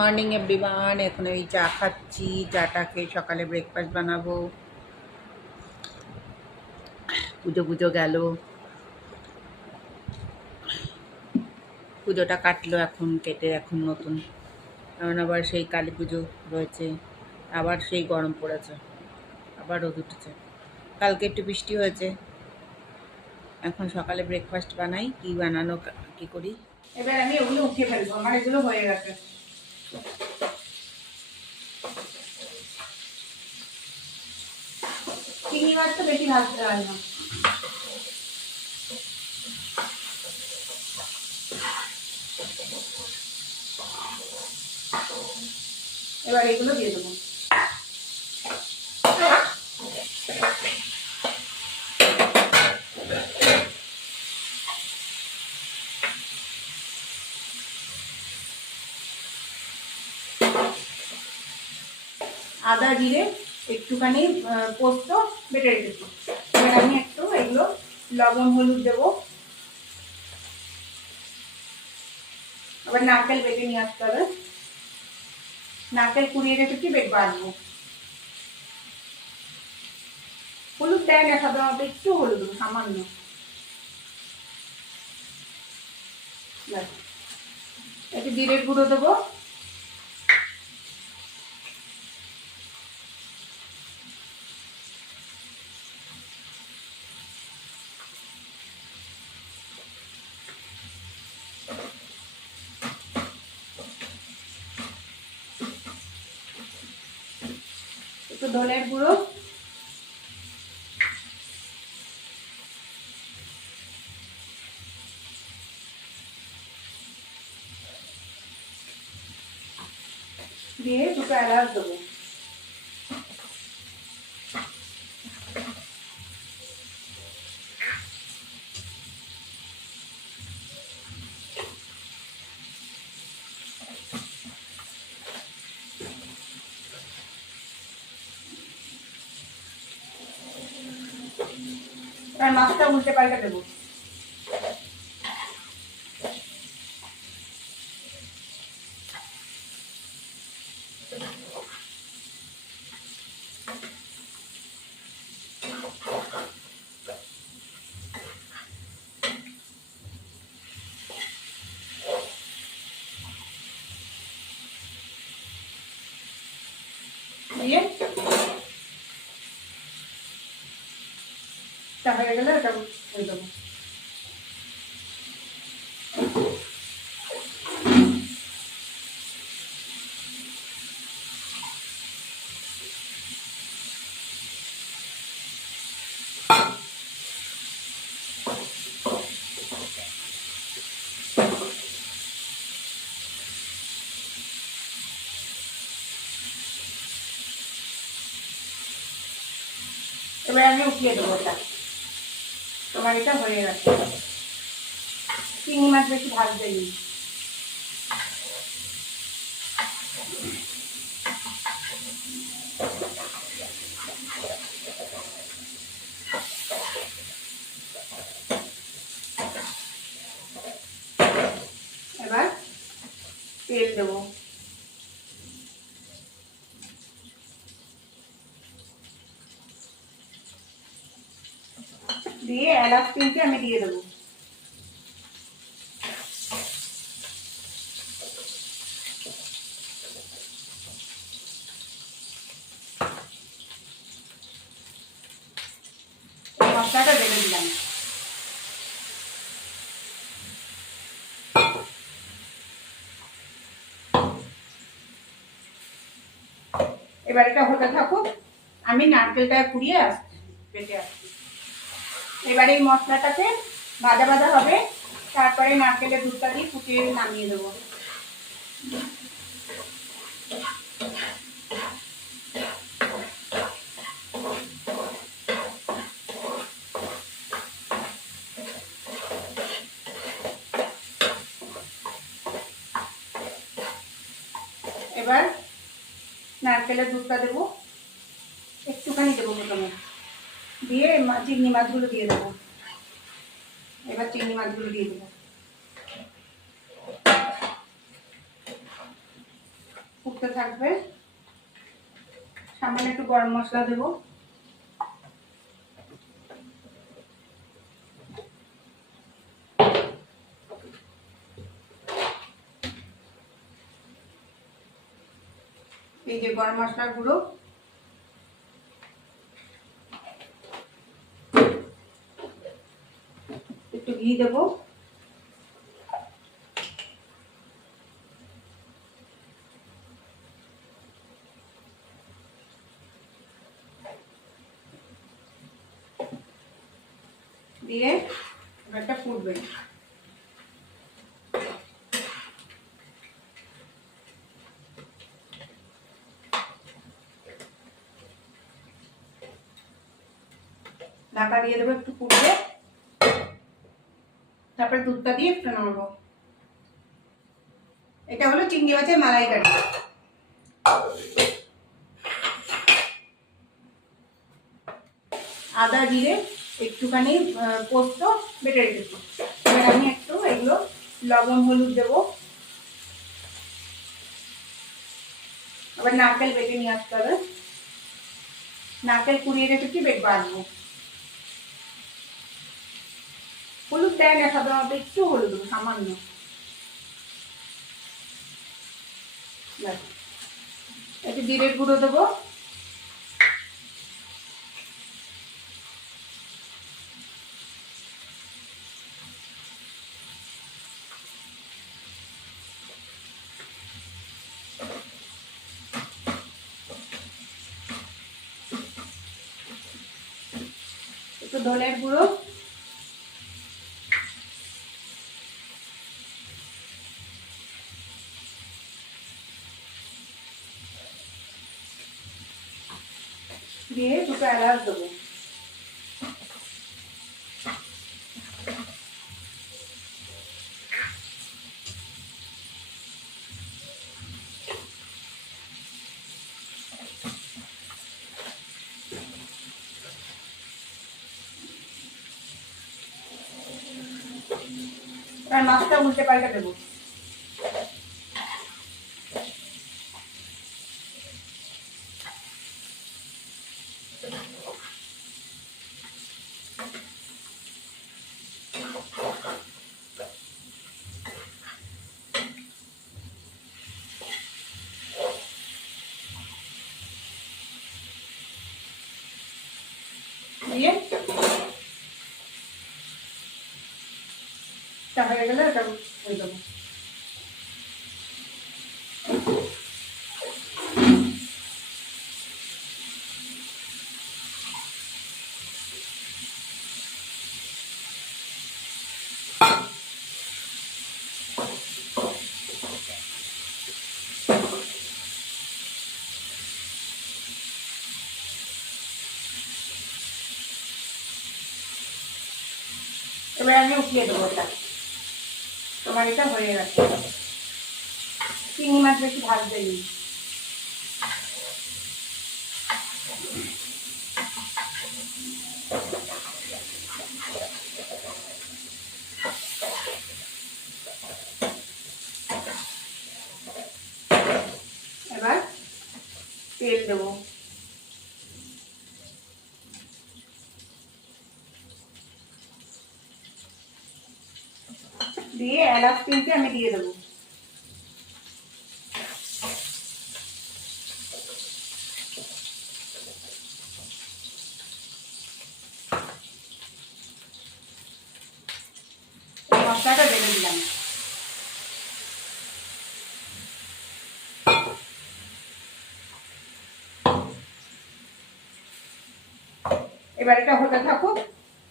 Morning everyone এখন এই চা খাচ্ছি। চাটা খেয়ে সকালে ব্রেকফাস্ট বানাবো। পুজো পুজো গেল। পুজোটা কাটলো এখন, কেটে এখন নতুন। কারণ আবার সেই কালী পুজো রয়েছে। আবার সেই গরম পড়েছে। আবার রোদ উঠেছে। কালকে একটু বৃষ্টি হয়েছে। এখন সকালে ব্রেকফাস্ট বানাই। কি বানানো, কি করি? এবার আমি ওগুলো উঠিয়ে ফেলব। আমার এগুলো হয়ে গেছে। চিংড়ি মাছ তো বেশি ভাজতে হয় না। এবার এগুলো দিয়ে দেবো। আদা জিরে একটুখানি পোস্ত বেটে রেখেছি। এবার আমি একটু এগুলো লবণ, হলুদ দেবো। আবার নারকেল বেটে নিয়ে আসতে হবে। নারকেল কুড়িয়ে রেখেছি, বেট বাঁধবো। হলুদ দেয় না, সাধারণত একটু হলুদ, সামান্য। একটু জিরের গুঁড়ো দেবো একটু ধনের গুঁড়ো দিয়ে দুটো এলাচ দেবো আর মাছটা উল্টে পাল্টে দেবো। দিয়ে হয়ে গেলে ওটা হয়ে দেবো এবার আমি উঠিয়ে দেবো ওটা তোমার এটা হয়ে গেছে চিংড়ি মাছ বেশি দিই এবার তেল দেবো। দিয়ে এলাচ তিনটে আমি দিয়ে দেবো। এবার এটা হতে থাকুক, আমি নারকেলটা কুড়িয়ে আসছি পেটে আসছি। এবার এই মশলাটাকে ভাজা ভাজা হবে। তারপরে নারকেলের দুধটা দিয়ে ফুটিয়ে নামিয়ে দেবো। এবার নারকেলের দুধটা দেবো। একটুখানি দেবো প্রথমে দিয়ে চিংড়ি মাছগুলো দিয়ে দেবো। এবার চিংড়ি মাছগুলো দিয়ে দেবো। ফুটতে থাকবে। সামান্য একটু গরম মশলা দেবো। এই যে গরম মশলার গুঁড়ো। একটু ঘি দেবো। দিয়ে এবারটা ফুটবে। ঢাকা দিয়ে দেবো একটু ফুটবে। তারপরে দুধটা দিয়ে একটু নামাবো। এটা হলো চিংড়ি মাছের মালাইকারি। আদা জিরে, একটুখানি পোস্ত বেটে রেখেছি। এবার আমি একটু এগুলো লবণ, হলুদ দেবো। আবার নারকেল বেটে নিয়ে আসতে হবে। নারকেল কুড়িয়ে রেখেছি বেট বাঁধবো? হলুদ দেয় না, সাধারণত একটু হলুদ দেবো সামান্য। একটু জিরের গুঁড়ো দেবো। একটু ধনের গুঁড়ো দিয়ে দুটো এলাচ দেবো এবার মাছটা উল্টে পাল্টে দেবো দিয়ে তা হয়ে গেলে ওটা হয়ে দেবো। এবার আমি উঠিয়ে দেবো এটা এটা হয়ে গেছে। চিংড়ি মাছ বেশি ভাজতে নি এবার তেল দেবো দিয়ে এলাচ তিনটে আমি দিয়ে দেবো। মশলাটা ঢেলে দিলাম। এবার এটা হতে থাকুক,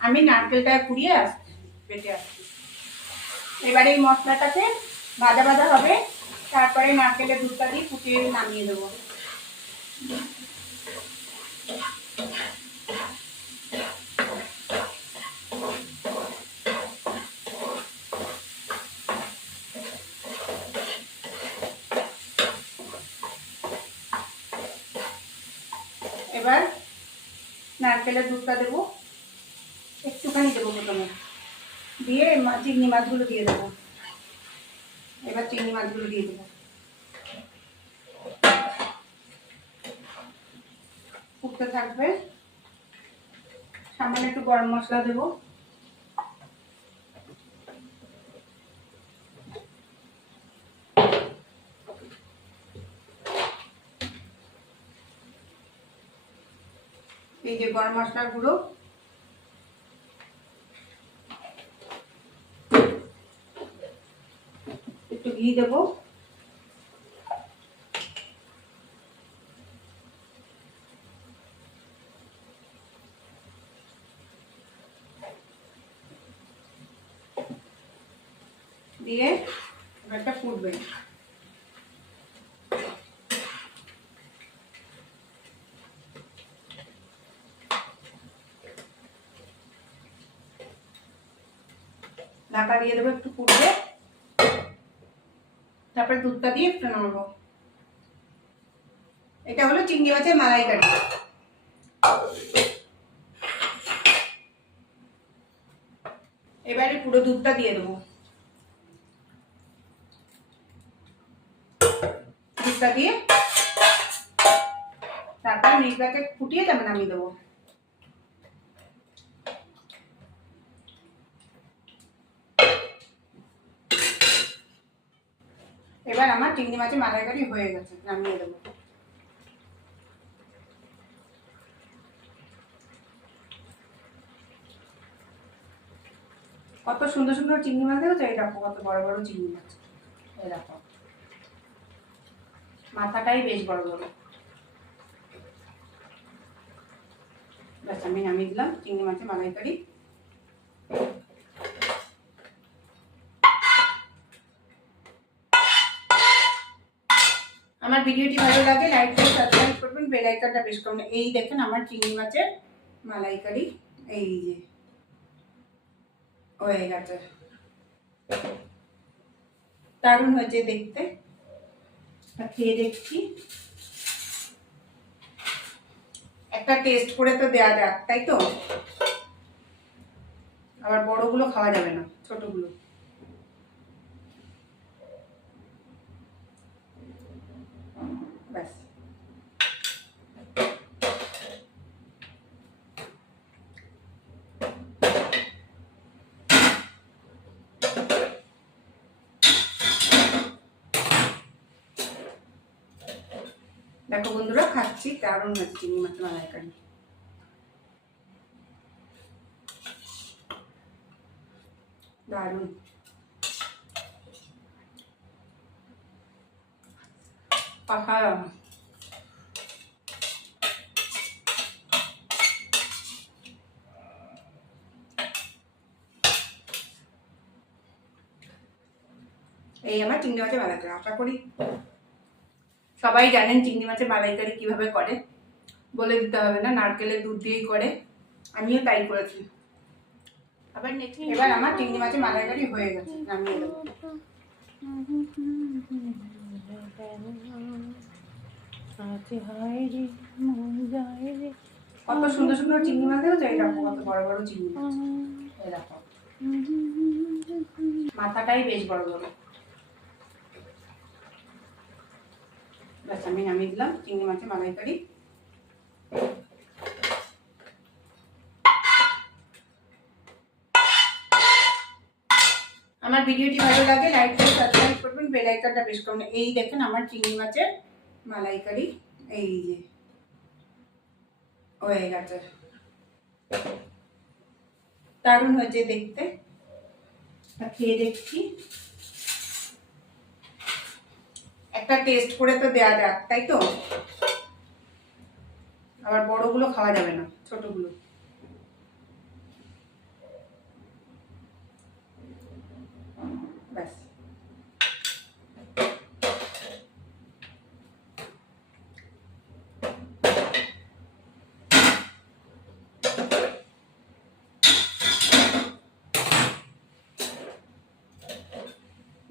আমি নারকেলটা কুড়িয়ে আসছি পেটে আসছি। এবার এই মশলাটাকে ভাজা ভাজা হবে। তারপরে নারকেলের দুধটা দিয়ে ফুটিয়ে নামিয়ে দেবো। এবার নারকেলের দুধটা দেবো। চিংড়ি মাছগুলো দিয়ে দেবো। এবার চিংড়ি মাছগুলো দিয়ে দেবো। ফুটতে থাকবে। সামান্য একটু গরম মশলা দেবো। এই যে গরম মশলা গুঁড়ো ঘি দেবো। দিয়ে একটা ফুটবে। ঢাকা দিয়ে দেবো একটু ফুটবে। তারপরে দুধটা দিয়ে একটু নামাবো এটা হলো চিংড়ি মাছের মালাইকারি। এবারে পুরো দুধটা দিয়ে দেবো। দুধটা দিয়ে তারপর মিটটাকে ফুটিয়ে তারপর নামিয়ে দেবো। এবার আমার চিংড়ি মাছের মালাইকারি হয়ে গেছে, নামিয়ে দেবো। কত সুন্দর সুন্দর চিংড়ি মাছ দেখো এই দেখো কত বড় বড় চিংড়ি মাছ। এই দেখো। মাথাটাই বেশ বড় বড়। আমি নামিয়ে দিলাম চিংড়ি মাছের মালাইকারি আমার ভিডিওটি ভালো লাগে লাইক করে সাবস্ক্রাইব করবেন বেল আইকনটা প্রেস করবেন। এই দেখেন আমার চিংড়ি মাছের মালাইকারি। এই যে, হয়ে গেছে। দারুণ হয়েছে দেখতে। খেয়ে দেখছি। একটা টেস্ট করে তো দেওয়া যাক, তাই তো? আবার বড়গুলো খাওয়া যাবে না, ছোটগুলো ব্যাস দেখো বন্ধুরা খাচ্ছি দারুণ হচ্ছে চিংড়ি মাছের মালাইকারি দারুণ। পাহাড় এই আমার চিংড়ি মাছের মালাইকারি আশা করি সবাই জানেন চিংড়ি মাছের মালাইকারি কীভাবে করে। বলে দিতে হবে না নারকেলের দুধ দিয়েই করে। আমিও তাই করেছি। আবার এবার আমার চিংড়ি মাছের মালাইকারি হয়ে গেছে নামিয়ে দেবো। কত সুন্দর সুন্দর চিংড়ি মাছ দেখো এই দেখো কত বড় বড় চিংড়ি মাছ। এই দেখো। মাথাটাই বেশ বড় বড়। ব্যাস আমি নামিয়ে দিলাম চিংড়ি মাছের মালাইকারি। আমার ভিডিওটি ভালো লাগে লাইক করে সাবস্ক্রাইব করবেন বেল প্রেস করবেন। এই দেখেন আমার চিংড়ি মাছের মালাইকারি, এই যে, হয়ে গেছে। দারুণ হয়েছে দেখতে। খেয়ে দেখছি। একটা টেস্ট করে তো দেওয়া যাক, তাই তো? আবার বড়গুলো খাওয়া যাবে না, ছোটগুলো। ব্যাস।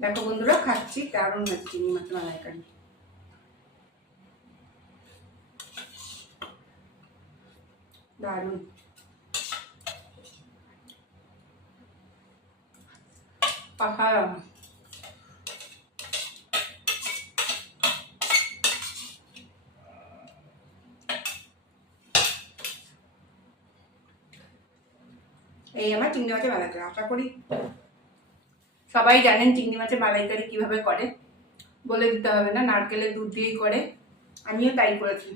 দেখো বন্ধুরা, খাচ্ছি, দারুণ হচ্ছে চিংড়ি মাছ মালাইকারি। দারুণ। পাহাড় এই আমার চিংড়ি মাছের মালাইকারি, আশা করি সবাই জানেন চিংড়ি মাছের মালাইকারি কীভাবে করে। বলে দিতে হবে না, নারকেলের দুধ দিয়েই করে। আমিও তাই করেছি।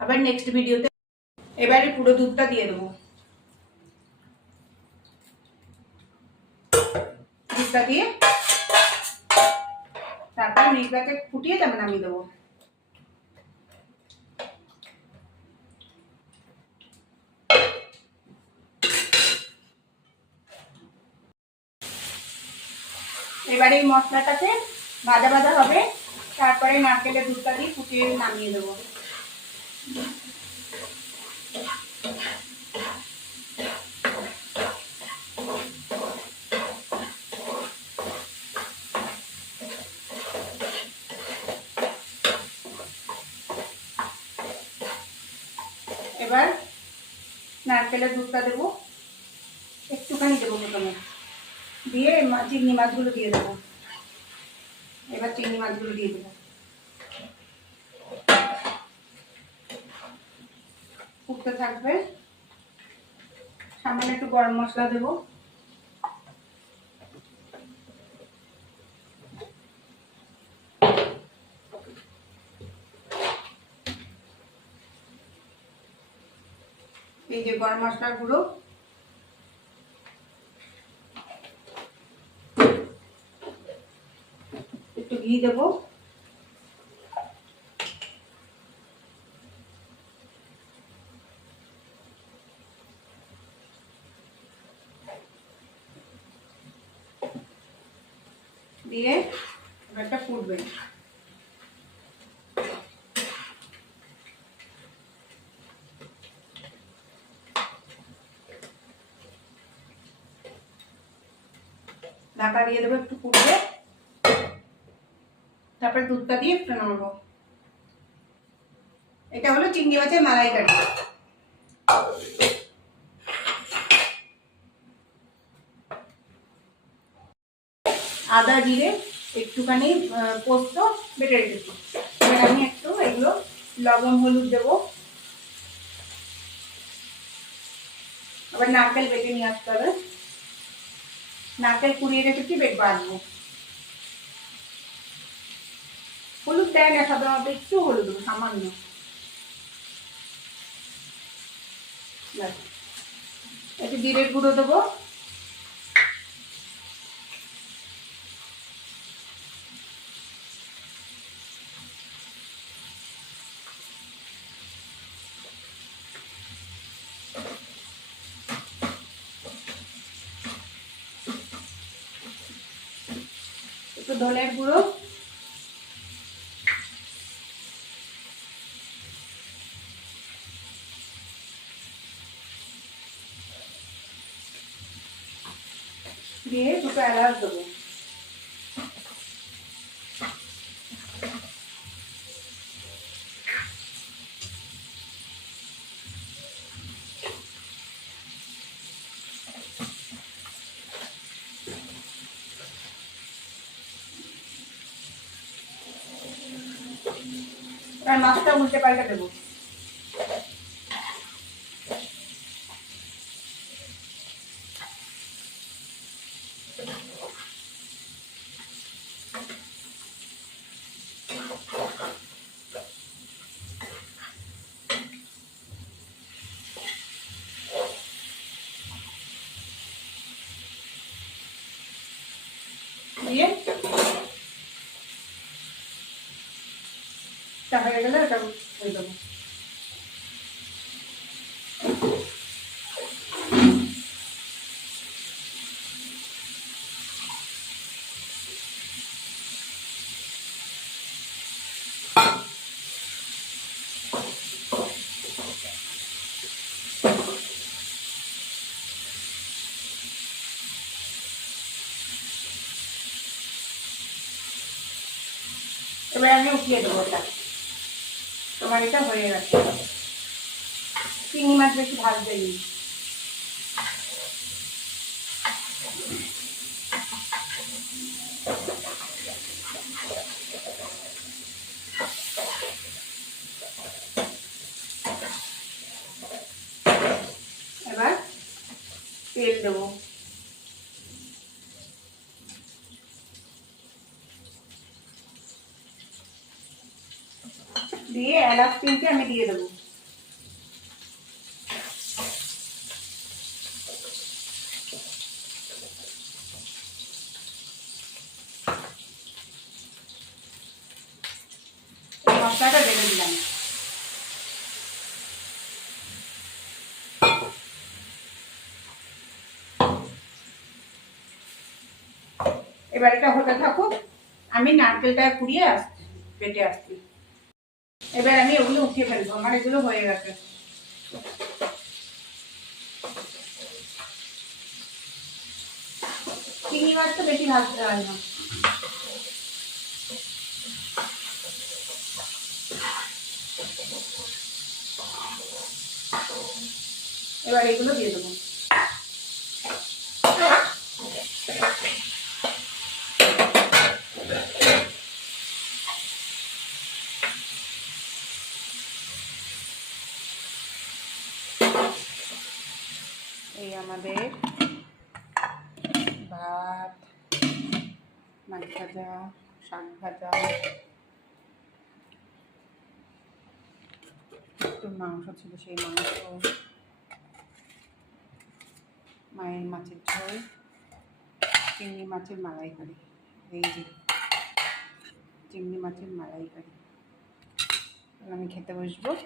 আবার নেক্সট ভিডিওতে এবারে পুরো দুধটা দিয়ে দেবো। দুধটা দিয়ে তারপর মিটটাকে ফুটিয়ে তারপর নামিয়ে দেবো। এবারে এই মশলাটাকে ভাজা ভাজা হবে, তারপরে নারকেলের দুধটা দিয়ে ফুটিয়ে নামিয়ে দেবো এবার নারকেলের দুধটা দেবো। একটুখানি দেবো প্রথমে। দিয়ে চিংড়ি মাছগুলো দিয়ে দেবো। এবার চিংড়ি মাছগুলো দিয়ে দেবো। ফুটতে থাকবে। সামনে একটু গরম মশলা দেবো। এই যে গরম মশলার গুঁড়ো। একটু ঘি দেবো। দিয়ে এবারটা ফুটবে। ঢাকা দিয়ে দেবো একটু ফুটবে তারপরে দুধটা দিয়ে একটু নামাবো এটা হলো চিংড়ি মাছের মালাইকারি। আদা জিরে, একটুখানি পোস্ত বেটে রেখেছি এবার আমি একটু এগুলো লবণ, হলুদ দেবো। আবার নারকেল বেটে নিয়ে আসতে হবে। নারকেল কুড়িয়ে রেখেছি বেট বাঁচবো হলুদ দেয় না, সাধারণত একটু হলুদ সামান্য। একটু জিরের গুঁড়ো দেবো একটু ধনের গুঁড়ো এলাচ দেবো। মাছটা উল্টে পাল্টে দেবো। দিয়ে হয়ে গেলে ওটা হয়ে দেবো এবার দেবো ওটা। তোমার এটা হয়ে গেছে। চিংড়ি মাছ বেশি ভাজতে নি। এবার দেবো দিয়ে এলাচ তিনটে আমি দিয়ে দেবো। এবার এটা হতে থাকুক, আমি নারকেলটা কুড়িয়ে আসছি পেটে আসছি। এবার আমি ওগুলো উঠিয়ে ফেলব, আমার এগুলো হয়ে গেছে। চিংড়ি তো বেশি ভাজতে হয় না। এবার এগুলো দিয়ে দেবো এই আমাদের ভাত মাছ ভাজা, শাক ভাজা। একটু মাংস ছিল, সেই মাংস। মায়ের মাছের ঝোল, চিংড়ি মাছের মালাইকারি। এই যে, চিংড়ি মাছের মালাইকারি। আমি খেতে বসবো।